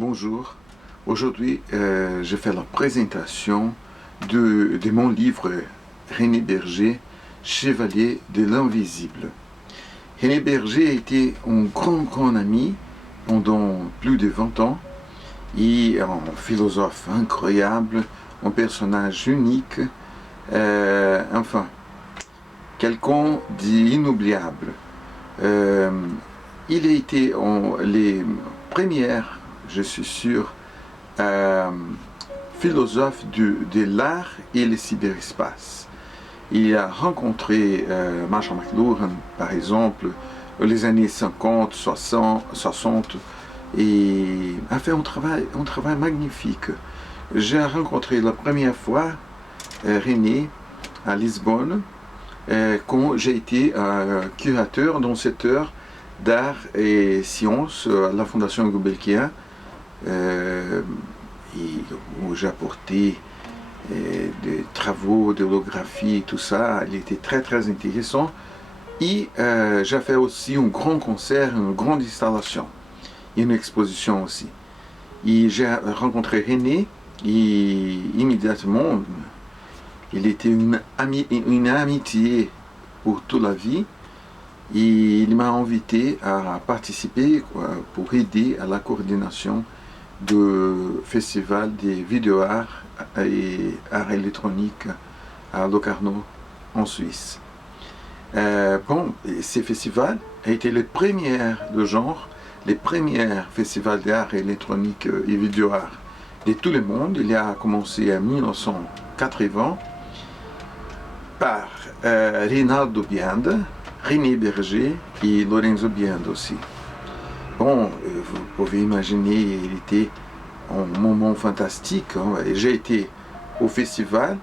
Bonjour, aujourd'hui je fais la présentation de mon livre René Berger, Chevalier de l'invisible. René Berger a été un grand ami pendant plus de 20 ans et un philosophe incroyable, un personnage unique, enfin, quelqu'un d'inoubliable. Il a été les premières, je suis sûr, philosophe de l'art et le cyberespace. Il a rencontré Marshall McLuhan, par exemple, dans les années 50, 60, et a fait un travail magnifique. J'ai rencontré la première fois René à Lisbonne, quand j'ai été curateur dans le secteur d'art et sciences à la Fondation Gulbenkian, où j'ai apporté des travaux d'holographie, tout ça. Il était très intéressant. Et j'ai fait aussi un grand concert, une grande installation, et une exposition aussi. Et j'ai rencontré René, et immédiatement, il était une amitié pour toute la vie. Et il m'a invité à participer pour aider à la coordination du festival des vidéo-arts et arts électroniques à Locarno, en Suisse. Ces festivals ont été les premiers de genre, les premiers festivals d'art électronique et vidéo-art de tout le monde. Il a commencé en 1980 par Rinaldo Bianda, René Berger et Lorenzo Bianda aussi. Vous pouvez imaginer, il était un moment fantastique. J'ai été au festival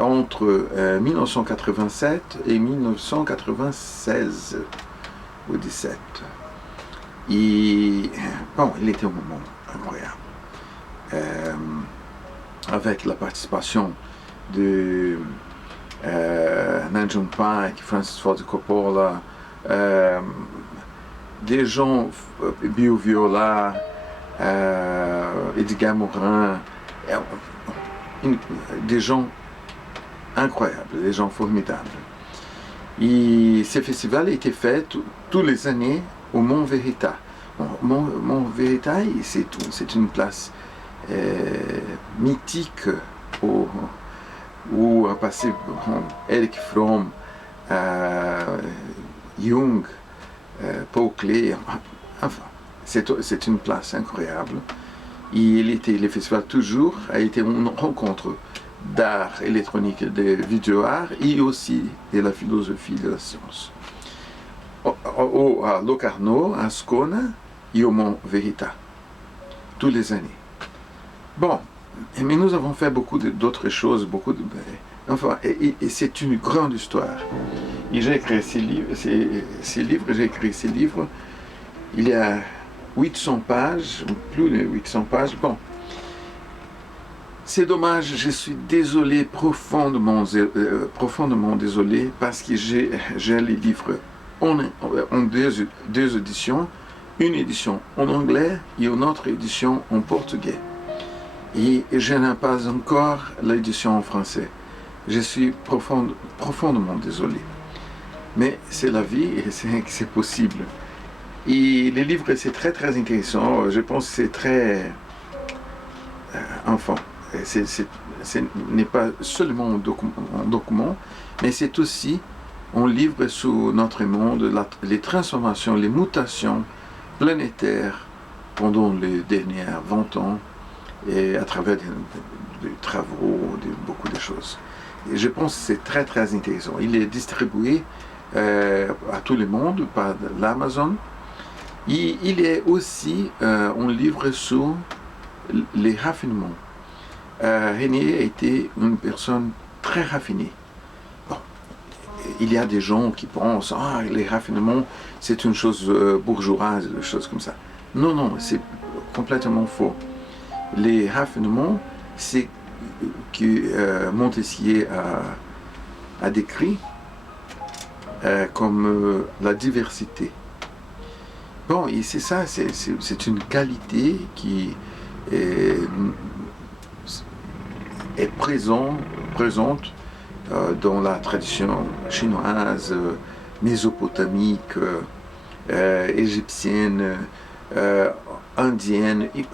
entre 1987 et 1996 ou 17. Et il était un moment incroyable. Avec la participation de Nanjun Pike, Francis Ford Coppola, des gens, Bio Viola, Edgar Morin, des gens incroyables, des gens formidables. Et ce festival a été fait tous les années au Mont Verita. Mont Verita, c'est une place mythique où a passé Erich Fromm, Jung, Paul Klee. Enfin, c'est une place incroyable. Et le festival toujours a été une rencontre d'art électronique, de vidéo-art et aussi de la philosophie de la science. À Locarno, à Ascona et au Mont Verita, tous les années. Mais nous avons fait beaucoup d'autres choses, et c'est une grande histoire. Et j'ai écrit ces livres, il y a 800 pages, plus de 800 pages. C'est dommage, je suis désolé, profondément désolé, parce que j'ai les livres en deux éditions, une édition en anglais et une autre édition en portugais. Et je n'ai pas encore l'édition en français. Je suis profondément désolé. Mais c'est la vie et c'est possible. Et les livres, c'est très intéressant. Je pense que c'est très ce n'est pas seulement un document, mais c'est aussi un livre sur notre monde, les transformations, les mutations planétaires pendant les dernières 20 ans, et à travers des travaux, beaucoup de choses. Et je pense que c'est très intéressant. Il est distribué à tout le monde par l'Amazon. Et il est aussi un livre sur les raffinements. René a été une personne très raffinée. Il y a des gens qui pensent « les raffinements, c'est une chose bourgeoise, des choses comme ça ». Non, c'est complètement faux. Les raffinements, c'est que Montesquieu a décrit comme la diversité. Bon, et c'est ça, c'est une qualité qui est, est présente dans la tradition chinoise, mésopotamique, égyptienne, indienne, et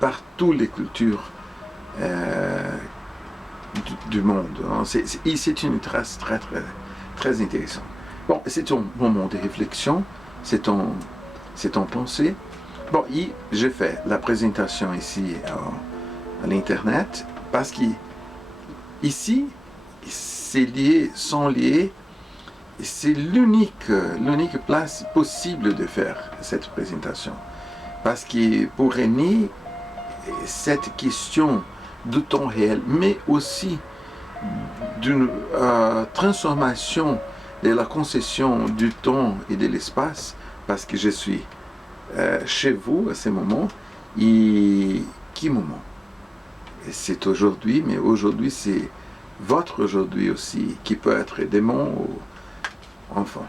par toutes les cultures du monde. C'est une trace très intéressante. Bon, c'est ton moment de réflexion, c'est ton pensée. Bon, j'ai fait la présentation ici à l'Internet parce qu'ici, c'est l'unique place possible de faire cette présentation. Parce que pour René, cette question du temps réel, mais aussi d'une transformation de la concession du temps et de l'espace, parce que je suis chez vous à ce moment, et qui moment? C'est aujourd'hui, mais aujourd'hui c'est votre aujourd'hui aussi, qui peut être démon ou enfant.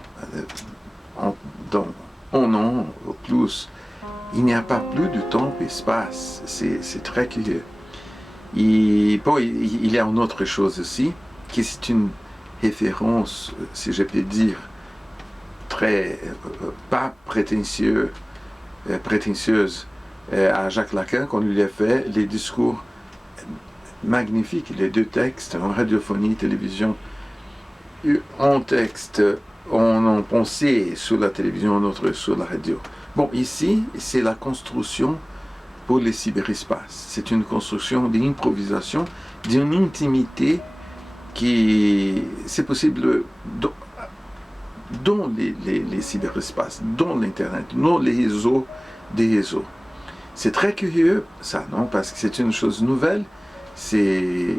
En nom, au plus, il n'y a pas plus de temps et espace. C'est très curieux. Et bon, il y a une autre chose aussi, qui c'est une référence, si je peux dire, très pas prétentieuse à Jacques Lacan, qu'on lui a fait les discours magnifiques, les deux textes en radiophonie, télévision, en texte, en pensée sur la télévision, autre sur la radio. Bon, ici, c'est la construction pour les cyberespaces. C'est une construction d'improvisation, d'une intimité qui, c'est possible dans les cyberespaces, dans l'Internet, dans les réseaux des réseaux. C'est très curieux, ça, non? Parce que c'est une chose nouvelle, c'est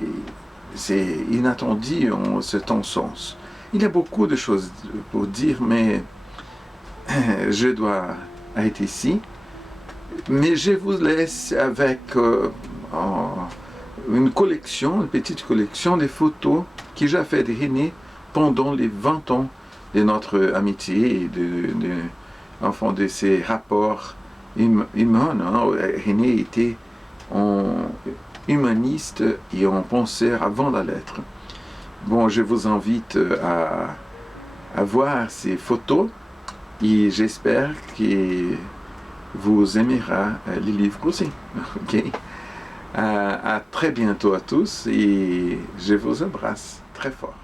inattendu en ce sens. Il y a beaucoup de choses pour dire, mais je dois être ici. Mais je vous laisse avec une petite collection de photos que j'ai fait de René pendant les 20 ans de notre amitié et de ces rapports humains. Hein. René était humaniste et en penseur avant la lettre. Bon, je vous invite à voir ces photos et j'espère que vous aimerez les livres aussi. Ok? À très bientôt à tous et je vous embrasse très fort.